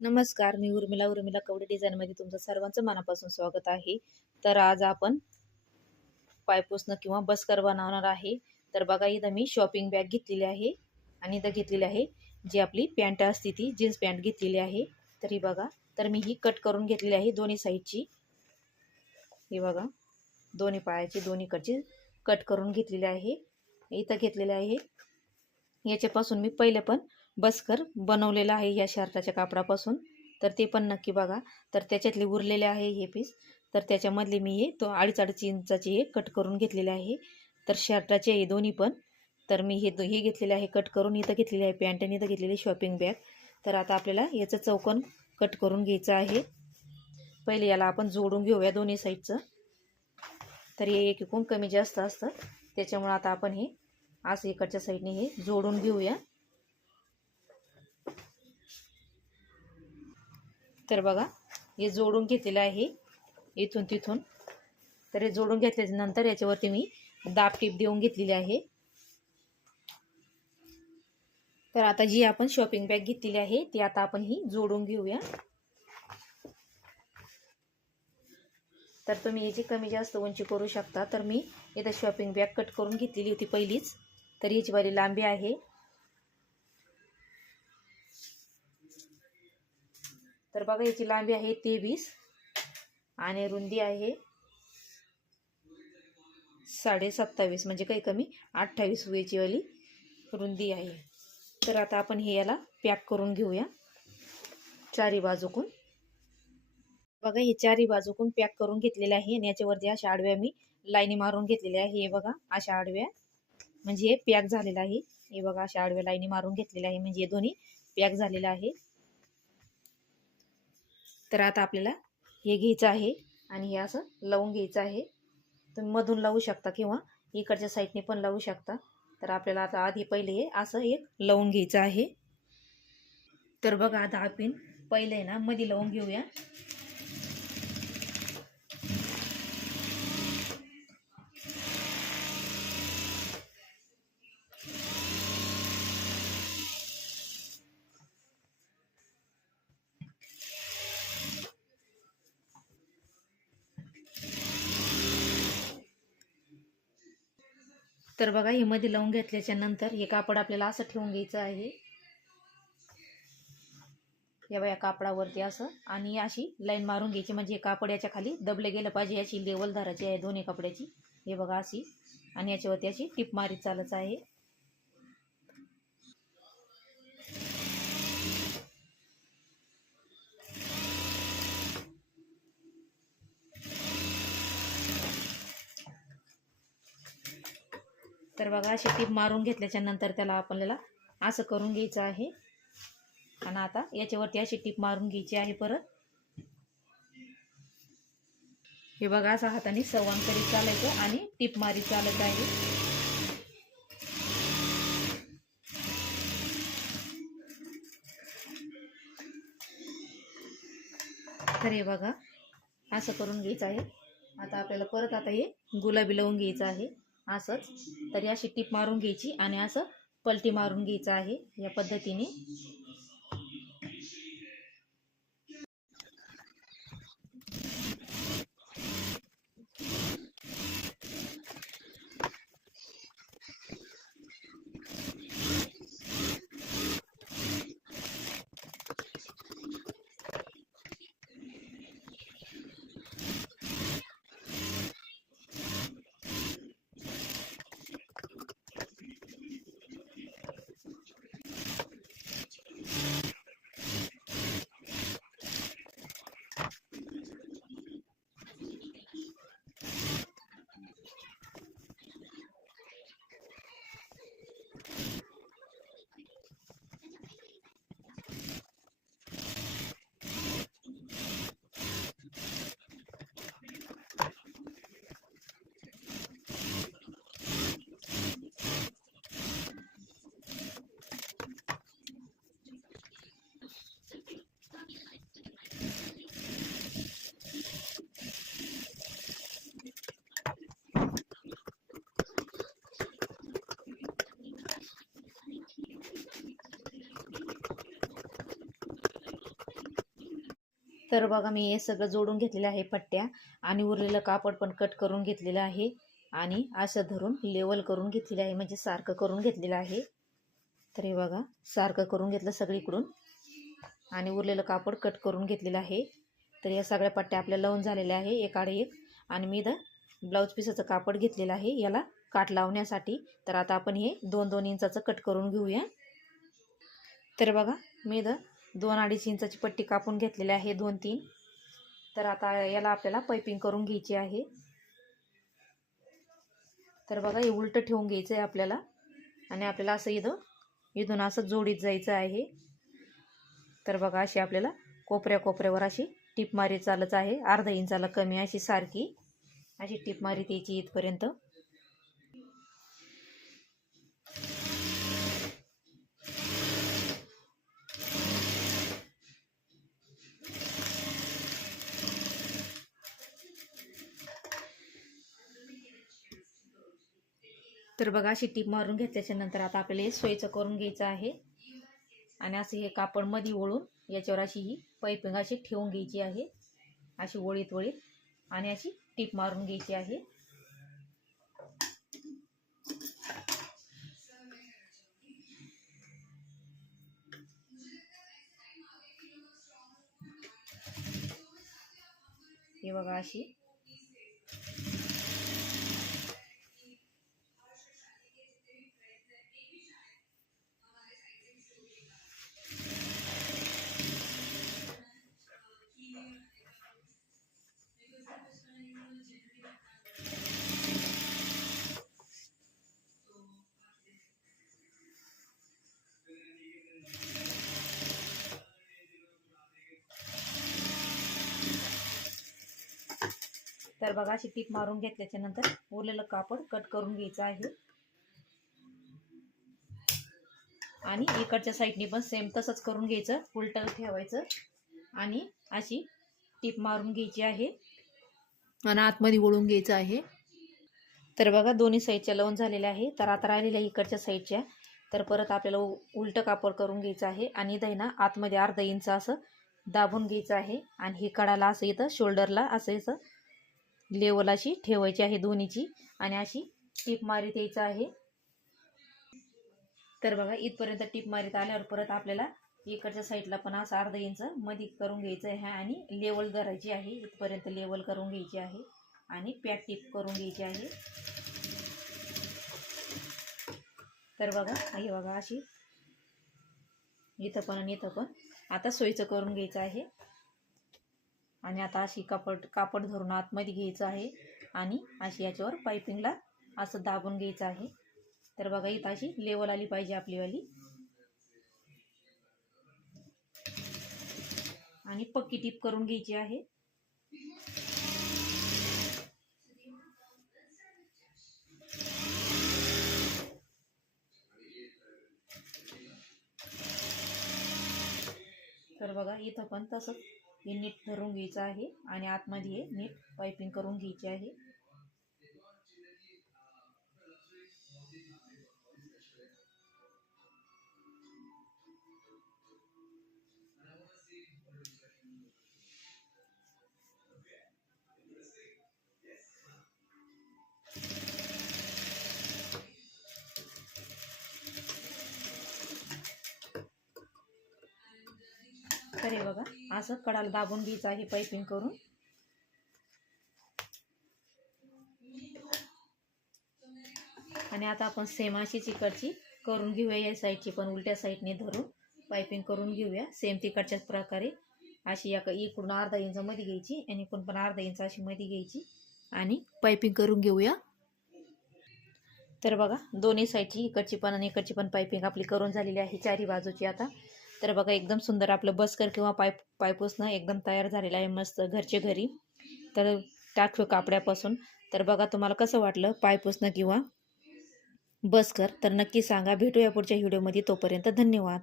नमस्कार मी उर्मिला. उर्मिला कवडे डिझाईनमध्ये तुमचं सर्वांचं मनापासून स्वागत आहे. तर आज आपण पायपुसणं किंवा बस्कर बनवणार आहे. तर बघा इथं मी शॉपिंग बॅग घेतलेली आहे आणि इथं घेतलेली आहे जी आपली पॅन्ट असते ती जीन्स पॅन्ट घेतलेली आहे. तर ही बघा तर मी ही कट करून घेतलेली आहे दोन्ही साईडची ही बघा दोन्ही पायाची दोन्हीकडची कट करून घेतलेली आहे. इथं घेतलेली आहे. याच्यापासून मी पहिले पण बसकर बनवलेलं आहे या शर्टाच्या कापडापासून. तर ते पण नक्की बघा. तर त्याच्यातले उरलेले आहे हे पीस तर त्याच्यामधले मी हे तो अडीच अडीच इंचाचे हे कट करून घेतलेले आहे. तर शर्टाचे हे दोन्ही पण. तर मी हे हे घेतलेले आहे कट करून इथं घेतलेले आहे पॅन्ट आणि इथं घेतलेली शॉपिंग बॅग तर आता आपल्याला याचं चौकन कट करून घ्यायचं आहे. पहिले याला आपण जोडून घेऊया दोन्ही साईडचं तर हे एक एकूण कमी जास्त असतं. त्याच्यामुळं आता आपण हे असं इकडच्या साईडने हे जोडून घेऊया. तर बघा हे जोडून घेतलेलं आहे. इथून तिथून. तर हे जोडून घेतल्याच्या नंतर याच्यावरती मी दाब टीप देऊन घेतलेली आहे. तर आता जी आपण शॉपिंग बॅग घेतलेली आहे ती आता आपण ही जोडून घेऊया. तर तुम्ही याची कमी जास्त उंची करू शकता. तर मी इथं शॉपिंग बॅग कट करून घेतलेली होती पहिलीच. तर याची वाली लांबी आहे. तर बघा याची लांबी आहे तेवीस आणि रुंदी आहे साडे सत्तावीस म्हणजे काही कमी अठ्ठावीस वेची वाली रुंदी आहे. तर आता आपण हे याला पॅक करून घेऊया चारी बाजूकून. बघा हे चारी बाजूकून पॅक करून घेतलेले आहे आणि याच्यावरती अशा आडव्या मी लाईनी मारून घेतलेल्या आहे. हे बघा अशा आडव्या. म्हणजे हे पॅक झालेलं आहे. हे बघा अशा आडव्या लाईनी मारून घेतलेल्या आहे. म्हणजे हे दोन्ही पॅक झालेलं आहे. तर आता आपल्याला हे घ्यायचं आहे आणि हे असं लावून घ्यायचं आहे. तुम्ही मधून लावू शकता किंवा इकडच्या साईडने पण लावू शकता. तर आपल्याला आता आधी पहिले हे असं एक लावून घ्यायचं आहे. तर बघा आता आपण पहिले ना मध्ये लावून घेऊया. तर बघा हे मध्ये लावून घेतल्याच्या नंतर हे कापड आपल्याला असं ठेवून घ्यायचं आहे. या बघा कापडावरती असं. आणि अशी लाईन मारून घ्यायची म्हणजे हे कापड याच्या खाली दबले गेलं पाहिजे याची लेवल धाराची आहे दोन्ही कपड्याची. हे बघा अशी. आणि याच्यावरती अशी टिप मारीत चालत आहे. तर बघा अशी टीप मारून घेतल्याच्या नंतर त्याला आपल्याला असं करून घ्यायचं आहे. आणि आता याच्यावरती अशी टीप मारून घ्यायची आहे परत. हे बघा असं हाताने सवान करीत चालायचं आणि टीप मारी चालत आहे. तर हे बघा असं करून घ्यायचं आहे. आता आपल्याला परत आता हे गुलाबी लावून घ्यायचं आहे. असंच. तरी अशी टीप मारून घ्यायची आणि असं पलटी मारून घ्यायचं आहे या पद्धतीने. तर बघा मी हे सगळं जोडून घेतलेलं आहे पट्ट्या आणि उरलेलं कापड पण कट करून घेतलेलं आहे आणि असं धरून लेवल करून घेतलेलं आहे म्हणजे सारखं करून घेतलेलं आहे. तर हे बघा सारखं करून घेतलं सगळीकडून आणि उरलेलं कापड कट करून घेतलेलं आहे. तर या सगळ्या पट्ट्या आपल्या लावून झालेल्या आहे एकाडे एक. आणि मी द ब्लाऊज पीसाचं कापड घेतलेलं आहे याला काट लावण्यासाठी. तर आता आपण हे दोन दोन इंचाचं कट करून घेऊया. तर बघा मी द दोन अडीच इंचाची पट्टी कापून घेतलेली आहे दोन तीन. तर आता याला आपल्याला पायपिंग करून घ्यायची आहे. तर बघा हे उलटं ठेवून घ्यायचं आहे आपल्याला. आणि आपल्याला असं इथं इथून असं जोडीत जायचं आहे. तर बघा अशी आपल्याला कोपऱ्या कोपऱ्यावर अशी टीप मारी चालत आहे. अर्धा इंचाला कमी अशी सारखी. अशी टीप मारी द्यायची इथपर्यंत. तर बघा अशी टीप मारून घेतल्याच्या नंतर आता आपल्याला हे सोयीचं करून घ्यायचं आहे. आणि असं हे कापडमध्ये ओळून याच्यावर अशी ही पायपिंग अशी ठेवून घ्यायची आहे. अशी ओळीत ओळीत आणि अशी टीप मारून घ्यायची आहे. हे बघा अशी तर बघा अशी टीप मारून घेतल्याच्या नंतर उरलेलं कापड कट करून घ्यायचं आहे. आणि इकडच्या साईडने पण सेम तसंच करून घ्यायचं उलटं ठेवायचं. आणि अशी टीप मारून घ्यायची आहे. आणि आतमध्ये वळून घ्यायचं आहे. तर बघा दोन्ही साईडच्या लावून झालेल्या आहे. तर आता राहिलेल्या इकडच्या साईडच्या तर परत आपल्याला उलटं कापड करून घ्यायचं आहे. आणि दहीना आतमध्ये अर्धा इंच असं दाबून घ्यायचं आहे. आणि हे कडाला असं इथं शोल्डरला असं इथं लेवल अशी ठेवायची आहे दोन्हीची. आणि अशी टीप मारीत यायचं आहे. तर बघा इथपर्यंत टीप मारीत आल्यावर परत आपल्याला इकडच्या साईडला पण असं अर्धा इंच मधी करून घ्यायचं आहे आणि लेवल करायची आहे. इथपर्यंत लेवल करून घ्यायची आहे आणि पॅक टीप करून घ्यायची आहे. तर बघा हे बघा अशी. इथं पण आणि इथं पण. आता सोयीचं करून घ्यायचं आहे. आणि आता अशी कापड कापड धरून आतमध्ये घ्यायचं आहे आणि अशी याच्यावर पायपिंगला असं दाबून घ्यायचं आहे. तर बघा इथं अशी लेवल आली पाहिजे आपलीवाली. आणि पक्की टीप करून घ्यायची आहे. तर बघा इथं पण तसंच हे नीट धरून घ्यायचं आहे आणि आतमध्ये हे नीट पायपिंग करून घ्यायची आहे. तर हे बघा. असं कडाला दाबून घ्यायचं आहे पायपिंग करून. आणि आता आपण सेम अशीच इकडची करून घेऊया. या साईडची पण उलट्या साईडने धरून पायपिंग करून घेऊया. सेम तिकडच्याच प्रकारे. अशी या इकडून अर्धा इंच मध्ये घ्यायची आणि इकडून पण अर्धा इंच अशी मध्ये घ्यायची. आणि पायपिंग करून घेऊया. तर बघा दोन्ही साईडची इकडची पण आणि इकडची पण पायपिंग आपली करून झालेली आहे. चारी बाजूची आता. तर बघा एकदम सुंदर आपलं बसकर किंवा पाय पायपूसनं एकदम तयार झालेलं आहे मस्त घरचे घरी. तर टाकू कापड्यापासून. तर बघा तुम्हाला कसं वाटलं पायपूसनं किंवा बसकर? तर नक्की सांगा. भेटूया पुढच्या व्हिडिओमध्ये. तोपर्यंत धन्यवाद.